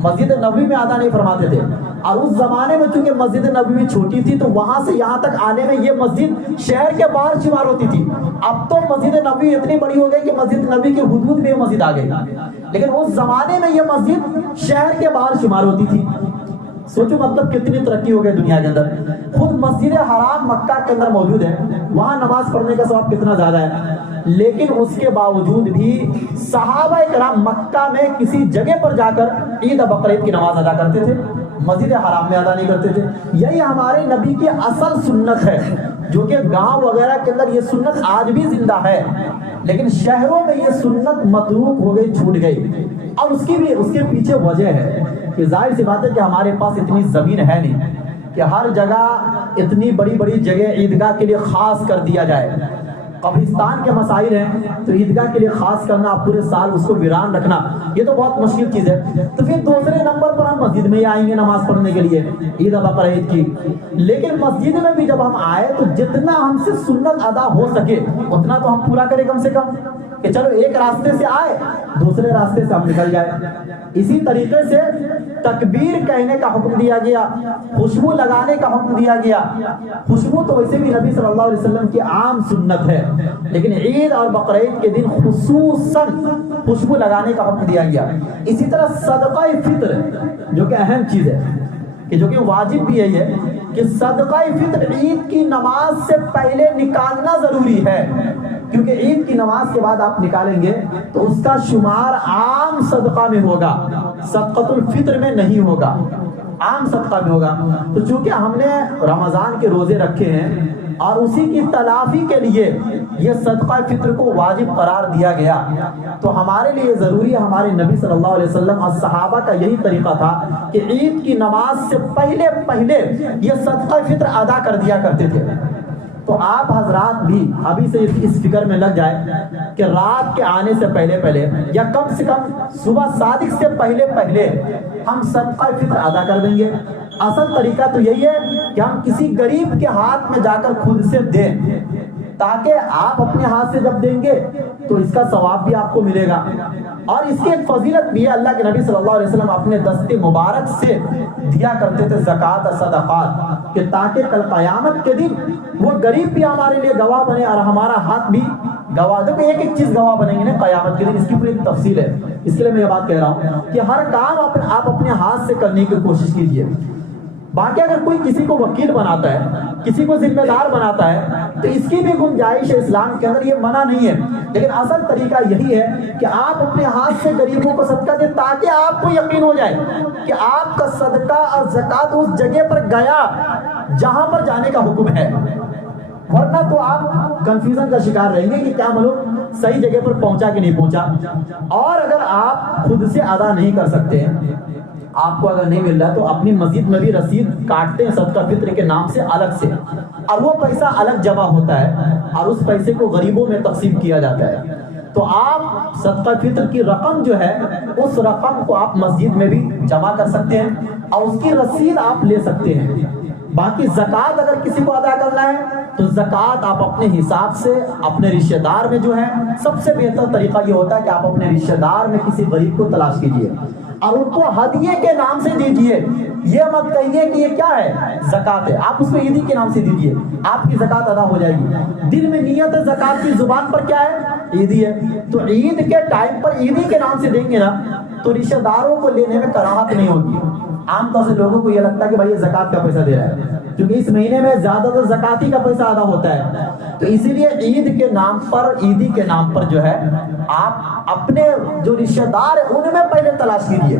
مسجد نبوی میں ادا نہیں فرماتے تھے۔ اور اس زمانے میں چونکہ مسجد نبوی چھوٹی تھی تو وہاں سے یہاں تک آنے میں یہ مسجد شہر کے باہر شمار ہوتی تھی۔ اب تو مسجد نبوی اتنی بڑی ہو گئی کہ مسجد نبوی کے حدود میں یہ مسجد آ گئی، لیکن اس زمانے میں یہ مسجد شہر کے باہر شمار ہوتی تھی۔ سوچو مطلب کتنی ترقی ہو گئی دنیا کے اندر۔ خود مسجد حرام مکہ کے اندر موجود ہے، وہاں نماز پڑھنے کا ثواب کتنا زیادہ ہے، لیکن اس کے باوجود بھی صحابہ کرام مکہ میں کسی جگہ پر جا کر عید اور بقرعید کی نماز ادا کرتے تھے، مسجد حرام میں ادا نہیں کرتے تھے۔ یہی ہمارے نبی کی اصل سنت ہے، جو کہ گاؤں وغیرہ کے اندر یہ سنت آج بھی زندہ ہے، لیکن شہروں میں یہ سنت متروک ہو گئی، چھوٹ گئی۔ اور اس کے پیچھے وجہ ہے کہ ظاہر سی بات ہے کہ ہمارے پاس اتنی زمین ہے نہیں کہ ہر جگہ اتنی بڑی بڑی جگہ عیدگاہ کے لیے خاص کر دیا جائے۔ قبرستان کے مسائل ہیں تو عیدگاہ کے لیے خاص کرنا، پورے سال اس کو ویران رکھنا، یہ تو بہت مشکل چیز ہے۔ تو پھر دوسرے نمبر پر ہم مسجد میں ہی آئیں گے نماز پڑھنے کے لیے عید اور بقرعید کی، لیکن مسجد میں بھی جب ہم آئے تو جتنا ہم سے سنت ادا ہو سکے اتنا تو ہم پورا کریں کم سے کم، کہ چلو ایک راستے سے آئے دوسرے راستے سے ہم نکل جائے۔ اسی طریقے سے تکبیر کہنے کا حکم دیا گیا، خوشبو لگانے کا حکم دیا گیا۔ خوشبو تو ویسے بھی نبی صلی اللہ علیہ وسلم کی عام سنت ہے، لیکن عید اور بقرعید کے دن خصوصاً خوشبو لگانے کا حکم دیا گیا۔ اسی طرح صدقہ فطر، جو کہ اہم چیز ہے، کہ جو کہ واجب بھی ہے، یہ کہ صدقہ فطر عید کی نماز سے پہلے نکالنا ضروری ہے، کیونکہ عید کی نماز کے بعد آپ نکالیں گے تو اس کا شمار عام صدقہ میں ہوگا، صدقۃ الفطر میں نہیں ہوگا، عام صدقہ میں ہوگا۔ تو چونکہ ہم نے رمضان کے روزے رکھے ہیں اور اسی کی تلافی کے لیے یہ صدقہ فطر کو واجب قرار دیا گیا، تو ہمارے لیے ضروری ہے، ہمارے نبی صلی اللہ علیہ وسلم اور صحابہ کا یہی طریقہ تھا کہ عید کی نماز سے پہلے یہ صدقہ فطر ادا کر دیا کرتے تھے۔ تو آپ حضرات بھی ابھی سے اس فکر میں لگ جائے کہ رات کے آنے سے پہلے یا کم سے کم صبح صادق سے پہلے ہم صدقہ فطر ادا کر دیں گے۔ اصل طریقہ تو یہی ہے کہ ہم کسی غریب کے ہاتھ میں جا کر خود سے دیں، تاکہ آپ اپنے ہاتھ سے جب دیں گے تو اس کا ثواب بھی آپ کو ملے گا۔ اور اس کی ایک فضیلت بھی ہے، اللہ کے نبی صلی اللہ علیہ وسلم اپنے دست مبارک سے دیا کرتے تھے زکوٰۃ اور صدقات، کہ تاکہ کل قیامت کے دن وہ غریب بھی ہمارے لیے گواہ بنے اور ہمارا ہاتھ بھی گواہ۔ دیکھو ایک چیز گواہ بنیں گے نا قیامت کے دن، اس کی پوری تفصیل ہے، اس لیے میں یہ بات کہہ رہا ہوں کہ ہر کام آپ اپنے ہاتھ سے کرنے کی کوشش کیجیے۔ باقی اگر کوئی کسی کو وکیل بناتا ہے، کسی کو ذمہ دار بناتا ہے، تو اس کی بھی گنجائش ہے اسلام کے اندر، یہ منع نہیں ہے، لیکن اصل طریقہ یہی ہے کہ آپ اپنے ہاتھ سے غریبوں کو صدقہ دیں تاکہ آپ کو یقین ہو جائے کہ آپ کا صدقہ اور زکوٰۃ اس جگہ پر گیا جہاں پر جانے کا حکم ہے، ورنہ تو آپ کنفیوژن کا شکار رہیں گے کہ کیا معلوم صحیح جگہ پر پہنچا کہ نہیں پہنچا۔ اور اگر آپ خود سے ادا نہیں کر سکتے ہیں، آپ کو اگر نہیں مل رہا تو اپنی مسجد میں بھی رسید کاٹتے ہیں صدقہ فطر کے نام سے الگ سے، اور وہ پیسہ الگ جمع ہوتا ہے اور اس پیسے کو غریبوں میں تقسیم کیا جاتا ہے۔ تو آپ صدقہ فطر کی رقم جو ہے اس رقم کو آپ مسجد میں بھی جمع کر سکتے ہیں اور اس کی رسید آپ لے سکتے ہیں۔ باقی زکوٰۃ اگر کسی کو ادا کرنا ہے تو زکوٰۃ آپ اپنے حساب سے اپنے رشتہ دار میں جو ہے، سب سے بہتر طریقہ یہ ہوتا ہے کہ آپ اپنے رشتہ دار میں کسی غریب کو تلاش کیجئے اور ان کو ہدیے کے نام سے دیجئے۔ یہ مت کہیے کہ یہ کیا ہے، زکوٰۃ ہے، آپ اس کو عیدی کے نام سے دیجئے، آپ کی زکوٰۃ ادا ہو جائے گی۔ دل میں نیت ہے زکوٰۃ کی، زبان پر کیا ہے، عیدی ہے، تو عید کے ٹائم پر عیدی کے نام سے دیں گے نا تو رشتہ داروں کو لینے میں کراہت نہیں ہوگی۔ عام طور سے لوگوں کو یہ لگتا ہے کہ بھائی یہ زکوٰۃ کا پیسہ دے رہا ہے، کیونکہ اس مہینے میں زیادہ تر زکاتی کا پیسہ ادا ہوتا ہے، تو اسی لیے عید کے نام پر، عیدی کے نام پر جو ہے آپ اپنے جو رشتہ دار ہیں ان میں پہلے تلاش کیجیے،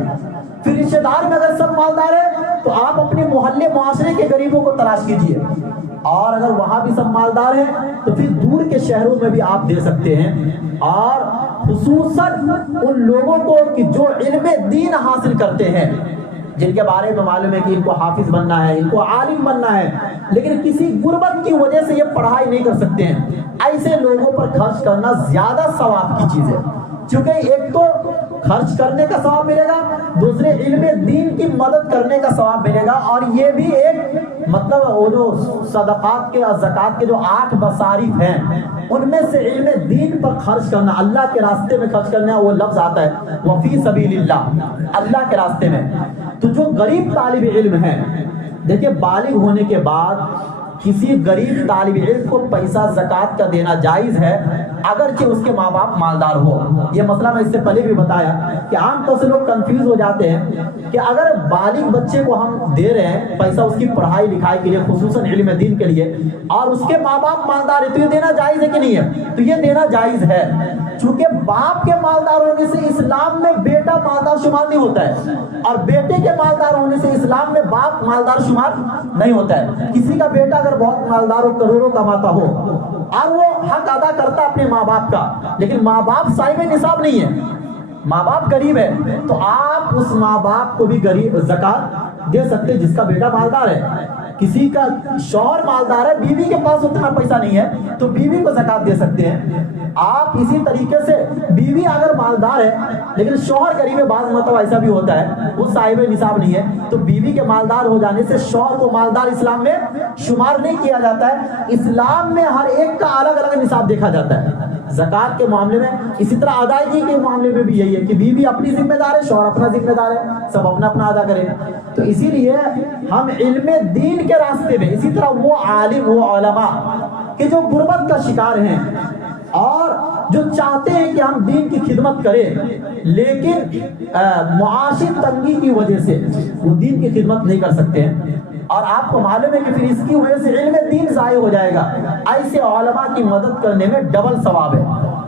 پھر رشتہ دار میں اگر سب مالدار ہیں تو آپ اپنے محلے معاشرے کے غریبوں کو تلاش کیجیے، اور اگر وہاں بھی سب مالدار ہیں تو پھر دور کے شہروں میں بھی آپ دے سکتے ہیں، اور خصوصاً ان لوگوں کو کہ جو علم دین حاصل کرتے ہیں، جن کے بارے میں معلوم ہے کہ ان کو حافظ بننا ہے، ان کو عالم بننا ہے، لیکن کسی غربت کی وجہ سے یہ پڑھائی نہیں کر سکتے ہیں، ایسے لوگوں پر خرچ کرنا زیادہ ثواب کی چیز ہے، کیونکہ ایک تو خرچ کرنے کا ثواب ملے گا، دوسرے علم دین کی مدد کرنے کا ثواب ملے گا، اور یہ بھی ایک مطلب وہ جو صدقات کے اور زکوٰۃ کے جو 8 مصارف ہیں ان میں سے علم دین پر خرچ کرنا، اللہ کے راستے میں خرچ کرنا، وہ لفظ آتا ہے وفی سبیل اللہ، اللہ کے راستے میں۔ تو جو غریب طالب علم ہیں، دیکھیں بالغ ہونے کے بعد کسی غریب طالب علم کو پیسہ زکوٰۃ کا دینا جائز ہے، اگرچہ اس کے ماں باپ مالدار ہو۔ یہ مسئلہ میں اس سے پہلے بھی بتایا کہ عام طور سے لوگ کنفیوز ہو جاتے ہیں کہ اگر بالغ بچے کو ہم دے رہے ہیں پیسہ اس کی پڑھائی لکھائی کے لیے، خصوصاً علم دین کے لیے، اور اس کے ماں باپ مالدار ہے، تو یہ دینا جائز ہے کہ نہیں ہے؟ تو یہ دینا جائز ہے، چونکہ باپ کے مالدار ہونے سے اسلام میں بیٹا مالدار شمار نہیں ہوتا ہے، اور بیٹے کے مالدار ہونے سے اسلام میں باپ مالدار شمار نہیں ہوتا ہے۔ کسی کا بیٹا اگر بہت مالدار ہو، کروڑوں کماتا ہو، اور وہ حق ادا کرتا اپنے ماں باپ کا، لیکن ماں باپ صاحب نصاب نہیں ہے، ماں باپ غریب ہے، تو آپ اس ماں باپ کو بھی غریب زکوٰۃ دے سکتے جس کا بیٹا مالدار ہے۔ کسی کا شوہر مالدار ہے، بیوی کے پاس اتنا پیسہ نہیں ہے، تو بیوی کو زکوٰۃ دے سکتے ہیں۔ آپ اسی طریقے سے بیوی اگر مالدار ہے لیکن شوہر غریب ہے، بعض مرتبہ ایسا بھی ہوتا ہے وہ صاحب نصاب نہیں ہے، تو بیوی کے مالدار ہو جانے سے شوہر کو مالدار اسلام میں شمار نہیں کیا جاتا ہے۔ اسلام میں ہر ایک کا الگ الگ نصاب دیکھا جاتا ہے زکوٰۃ کے معاملے میں، اسی طرح ادائیگی کے معاملے میں بھی یہی ہے کہ بیوی اپنی ذمہ دار ہے، شوہر اپنا ذمہ دار ہے، سب اپنا اپنا ادا کریں۔ تو اسی لیے ہم علم دین کے راستے میں، اسی طرح وہ عالم، وہ علماء کہ جو غربت کا شکار ہیں اور جو چاہتے ہیں کہ ہم دین کی خدمت کریں لیکن معاشی تنگی کی وجہ سے وہ دین کی خدمت نہیں کر سکتے ہیں، اور آپ کو معلوم ہے کہ پھر اس کی وجہ سے علم دین ضائع ہو جائے گا، ایسے علماء کی مدد کرنے میں ڈبل ثواب ہے،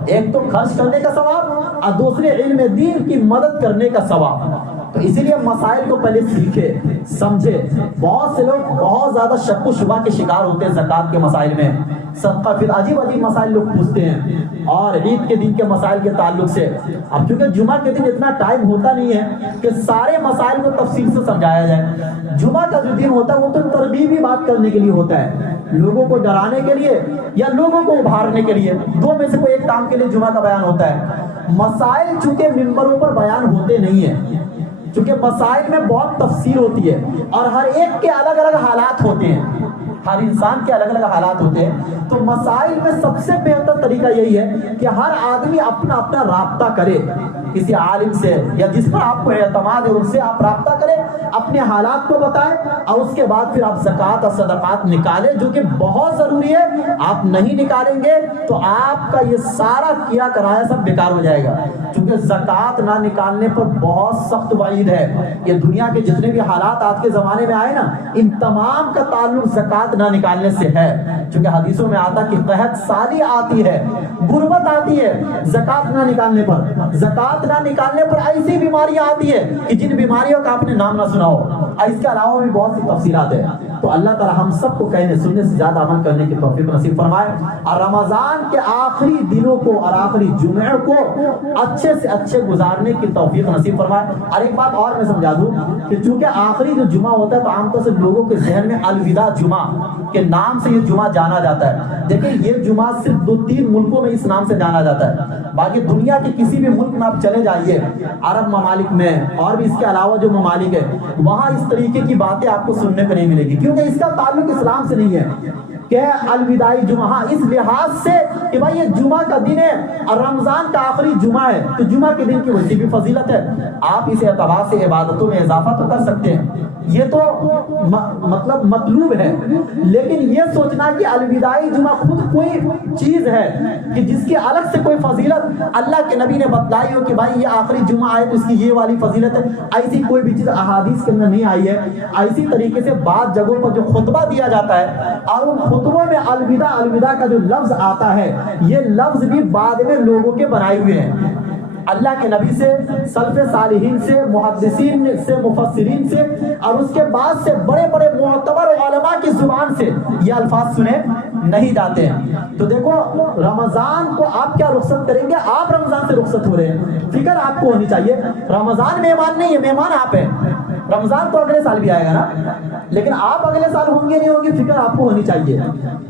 ایک تو خرچ کرنے کا ثواب اور دوسرے علم دین کی مدد کرنے کا ثواب۔ تو اسی لیے مسائل کو پہلے سیکھے سمجھے۔ بہت سے لوگ بہت زیادہ شک و شبہ کے شکار ہوتے ہیں زکوٰۃ کے مسائل میں، صدقہ پھر عجیب عجیب مسائل لوگ پوچھتے ہیں، اور عید کے دن کے مسائل کے تعلق سے اب چونکہ جمعہ کے دن اتنا ٹائم ہوتا نہیں ہے کہ سارے مسائل کو تفصیل سے سمجھایا جائے، جمعہ کا جو دن ہوتا ہے وہ تو ترغیبی بات کرنے کے لیے ہوتا ہے، لوگوں کو ڈرانے کے لیے یا لوگوں کو ابھارنے کے لیے، دو میں سے کوئی ایک کام کے لیے جمعہ کا بیان ہوتا ہے۔ مسائل چونکہ ممبروں پر بیان ہوتے نہیں ہیں، چونکہ مسائل میں بہت تفصیل ہوتی ہے اور ہر ایک کے الگ الگ حالات ہوتے ہیں، ہر انسان کے الگ الگ حالات ہوتے ہیں. تو مسائل میں سب سے بہتر طریقہ یہی ہے کہ ہر آدمی اپنا اپنا رابطہ کرے کسی عالم سے یا جس پر آپ کو اعتماد ہے ان سے آپ رابطہ کریں, اپنے حالات کو بتائیں, اور اس کے بعد پھر آپ زکوٰۃ اور صدقات نکالیں جو کہ بہت ضروری ہے. آپ نہیں نکالیں گے تو آپ کا یہ سارا کیا کرایا سب بیکار ہو جائے گا, کیونکہ زکوٰۃ نہ نکالنے پر بہت سخت وعید ہے. یہ دنیا کے جتنے بھی حالات آج کے زمانے میں آئے نا, ان تمام کا تعلق زکوٰۃ نہ نکالنے سے ہے. چونکہ حدیثوں میں آتا کہ قحط سالی آتی ہے, غربت آتی ہے زکوٰۃ نہ نکالنے پر. زکوٰۃ نہ نکالنے پر ایسی بیماریاں آتی ہے کہ جن بیماریوں کا آپ نے نام نہ سنا ہو. اس کے علاوہ بھی بہت سی تفصیلات ہیں. تو اللہ تعالی ہم سب کو کہنے سننے سے زیادہ عمل کرنے کی توفیق نصیب فرمائے, اور رمضان کے آخری دنوں کو اور آخری جمعے کو اچھے سے اچھے گزارنے کی توفیق نصیب فرمائے. اور ایک بات اور میں سمجھا دوں کہ چونکہ آخری جو جمعہ ہوتا ہے تو عام طور سے لوگوں کے ذہن میں الوداع جمعہ کے نام سے یہ جمعہ جانا جاتا ہے. دیکھیں یہ جمعہ صرف 2-3 ملکوں میں اس نام سے جانا جاتا ہے. باقی دنیا کے کسی بھی ملک میں آپ چلے جائیے, عرب ممالک میں اور بھی اس کے علاوہ جو ممالک ہے, وہاں اس طریقے کی باتیں آپ کو سننے کو نہیں ملے گی, کیونکہ اس کا تعلق اسلام سے نہیں ہے. کہ الوداعی جمعہ, ہاں اس لحاظ سے کہ بھائی یہ جمعہ کا دن ہے اور رمضان کا آخری جمعہ ہے, تو جمعہ کے دن کی ویسی بھی فضیلت ہے. آپ اس اعتبار سے عبادتوں میں اضافہ تو کر سکتے ہیں, یہ تو مطلب مطلوب ہے. لیکن یہ سوچنا کہ الوداعی جمعہ خود کوئی چیز ہے کہ جس کی الگ سے کوئی فضیلت اللہ کے نبی نے بتلائی ہو کہ بھائی یہ آخری جمعہ آئے تو اس کی یہ والی فضیلت ہے, ایسی کوئی بھی چیز احادیث کے اندر نہیں آئی ہے. ایسی طریقے سے بعض جگہوں پر جو خطبہ دیا جاتا ہے اور ان خطبوں میں الوداع کا جو لفظ آتا ہے, یہ لفظ بھی بعد میں لوگوں کے بنائے ہوئے ہیں. اللہ کے نبی سے, سلف صالحین سے, محدثین سے, مفسرین سے, اور اس کے بعد سے بڑے بڑے معتبر علماء کی زبان سے یہ الفاظ سنے نہیں جاتے ہیں. تو دیکھو رمضان کو آپ کیا رخصت کریں گے, آپ رمضان سے رخصت ہو رہے ہیں, فکر آپ کو ہونی چاہیے. رمضان مہمان نہیں ہے, مہمان آپ ہیں. رمضان تو اگلے سال بھی آئے گا نا, لیکن آپ اگلے سال ہوں گے نہیں ہوں گے, فکر آپ کو ہونی چاہیے.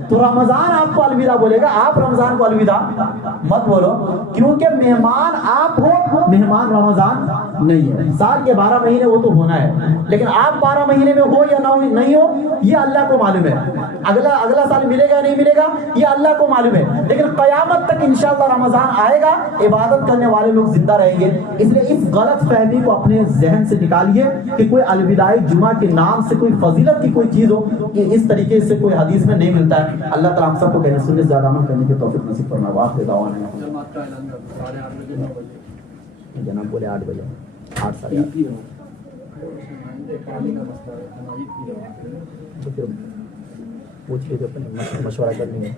تو رمضان آپ کو الوداع بولے گا, آپ رمضان کو الوداع مت بولو, کیونکہ مہمان آپ ہو, مہمان رمضان نہیں ہے. سال کے 12 مہینے وہ تو ہونا ہے, لیکن آپ 12 مہینے میں ہو یا نہیں ہو یہ اللہ کو معلوم ہے. اگلا سال ملے گا نہیں ملے گا یہ اللہ کو معلوم ہے. لیکن قیامت تک انشاءاللہ رمضان آئے گا, عبادت کرنے والے لوگ زندہ رہیں گے. اس لیے اس غلط فہمی کو اپنے ذہن سے نکالیے کہ کوئی الوداعی جمعہ کے نام سے کوئی فضیلت کی کوئی چیز ہو, کہ اس طریقے سے کوئی حدیث میں نہیں ملتا ہے. اللہ تعالیٰ ہم سب کو کہنے سننے سے زیادہ عمل کرنے کی توفیق نصیب فرمائے. وآخر دعوانا جناب بولے 8 بجے 8:30 پوچھ لیجیے, مشورہ کرنی ہے.